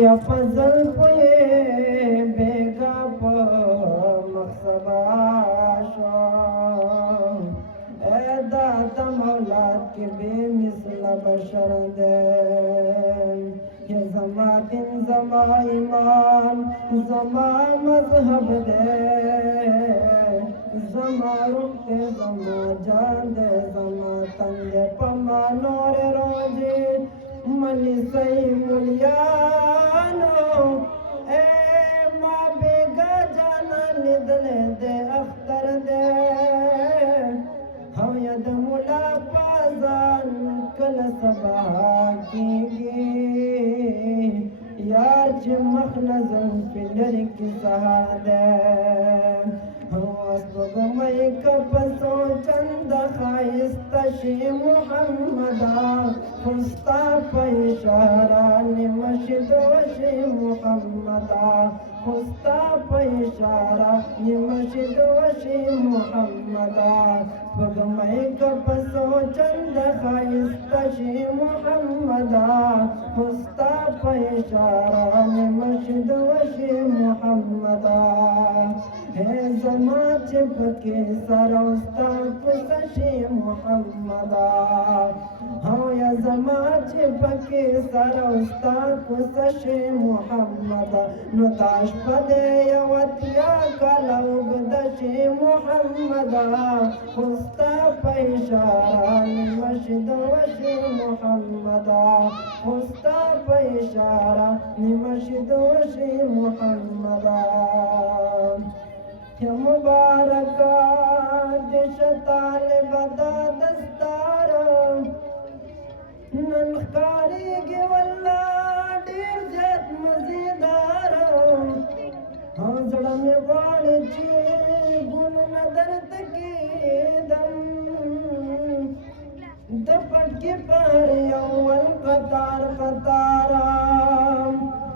یا فضل پوی بیگا پا مقصبا شو اے داتا مولاد کی بے مثل بشر دے یہ زما دن زما ایمان زما مذہب دے زما روح دے زما جان دے زما تن دے پما نور روجی منی سی ملیانو اے ماں بیگا جانا ندلے دے اختر دے ہم ید ملا پازان کل سبا کی گی یار چی مخنزن پی لرکی سہادے ہم اسبگ مئی کپسو چند خائستشی محمدہ خستا پیشارہ نمشدوشی محمدہ خستا پیشارہ نمشدوشی محمدہ بگمئی کپسو چند خائستشی محمدہ خستا پیشارہ نمشدوشی محمدہ ہے زما چپکے سروستا کسشی محمدہ ہاں یا زما چپکے سروستا کسشی محمدہ نتاش پدے یوتیا کلوگ دشی محمدہ خستا پیشارہ نمشد وشی محمدہ خستا پیشارہ نمشد وشی محمدہ مبارکہ دش طالب دا دستار ننخکاری گی واللہ دیر زیت مزیدار ہاں زڑا میں باڑی چی گل ندر تکیدم دپٹ کی پہری اول قطار قطارا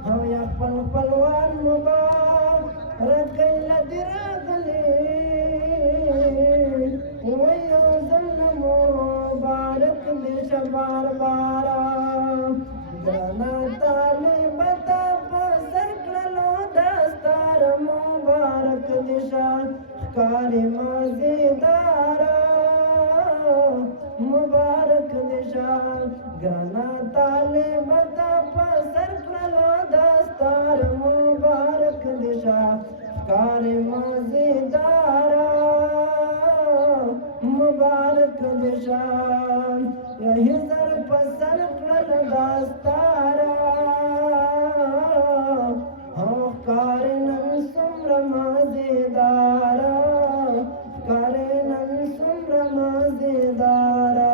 ہاں یا پل پلوان مبارک لدر مبارک دیش بار بارا گرانا طالبتا پسر کرلو دستار مبارک دیشا کاری مازیدارا مبارک دیشا گرانا طالبتا پسر کرلو دستار مبارک دیشا کاری مازیدارا مبارک دشان یہی سر پسر کرل داستارا ہاں کارنن سمر مازیدارا کارنن سمر مازیدارا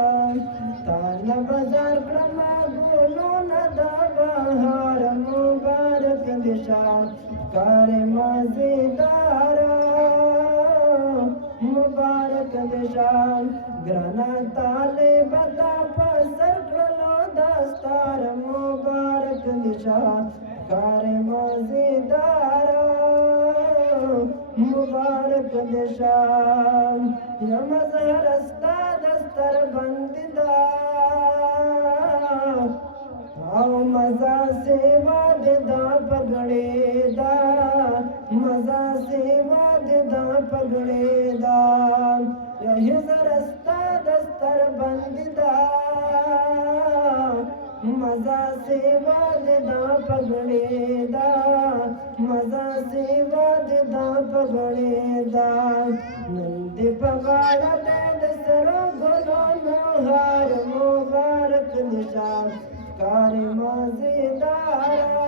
تالا بازار کرما گولو ندا بہار مبارک دشان کار مازیدارا مبارک دشان گرانا طالبتا پسر کرلو دستار مبارک دشان کار مازیدارا مبارک دشان یا مظہر استا دستر بنددار او مزا سے واد دا پگڑے دا مزا سے واد دا پگڑے دا یہی زرستا دستر بند دا مزا سے واد دا پگڑے دا مزا سے واد دا پگڑے دا نند پگاڑا دید سرو گلو نوہار مبارک نشان کار مازیدارا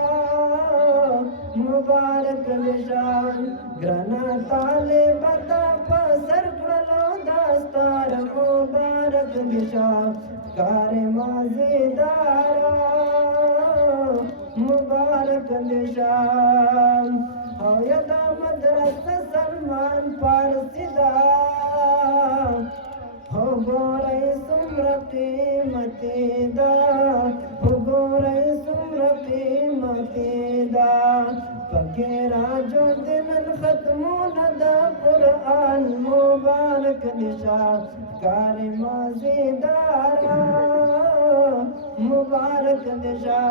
مبارک نشان گرانا طالبتا پسر کرلو دستار مبارک نشان کار مازیدارا مبارک نشان او یدا مدرس سلمان پارسیدہ ہو گورئی سمر قیمتی دا ہو گورئی سمر قیمتی دا فقیرہ جو دنن ختمون دا قرآن مبارک دشا کار مازیدارا مبارک دشا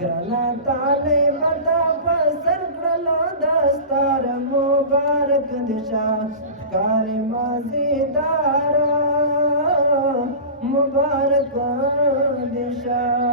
ګرانه طالب تا په سر کړلو دستار مبارک دې شه ښکاري مزیداره مبارک دې شه